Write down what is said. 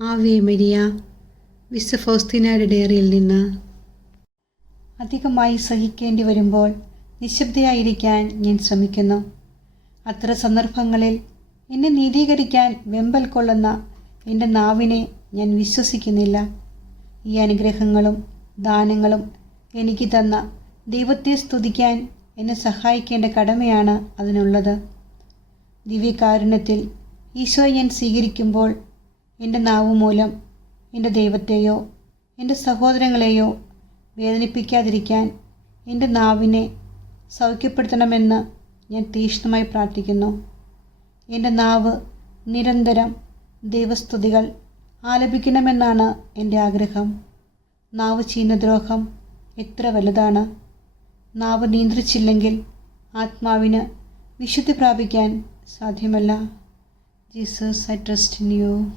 Ave Maria വിശ്വ ഫൗസ്തീനയുടെ ഡയറിയിൽ നിന്ന്. അധികമായി സഹിക്കേണ്ടി വരുമ്പോൾ നിശബ്ദയായിരിക്കാൻ ഞാൻ ശ്രമിക്കുന്നു. അത്ര സന്ദർഭങ്ങളിൽ എന്നെ നീതീകരിക്കാൻ വെമ്പൽ കൊള്ളുന്ന എന്റെ നാവിനെ ഞാൻ വിശ്വസിക്കുന്നില്ല. ഈ അനുഗ്രഹങ്ങളും ദാനങ്ങളും എനിക്ക് തന്ന ദൈവത്തെ സ്തുതിക്കാൻ എന്നെ സഹായിക്കേണ്ട കടമയാണ് അതിനുള്ളത്. ദിവ്യകാരുണ്യത്തിൽ ഈശോയെ ഞാൻ സ്വീകരിക്കുമ്പോൾ എന്റെ നാവ് മൂലം എന്റെ ദൈവത്തെയോ എന്റെ സഹോദരങ്ങളെയോ വേദനിപ്പിക്കാതിരിക്കാൻ എന്റെ നാവിനെ സൗഖ്യപ്പെടുത്തണമെന്ന് ഞാൻ തീക്ഷ്ണമായി പ്രാർത്ഥിക്കുന്നു. എന്റെ നാവ് നിരന്തരം ദൈവസ്തുതികൾ ആലപിക്കണമെന്നാണ് എന്റെ ആഗ്രഹം. നാവ് ചീനദ്രോഹം എത്ര വലുതാണ്. നാവ് നിയന്ത്രിച്ചില്ലെങ്കിൽ ആത്മാവിന് വിശുദ്ധി പ്രാപിക്കാൻ സാധ്യമല്ല. Jesus I trust in you.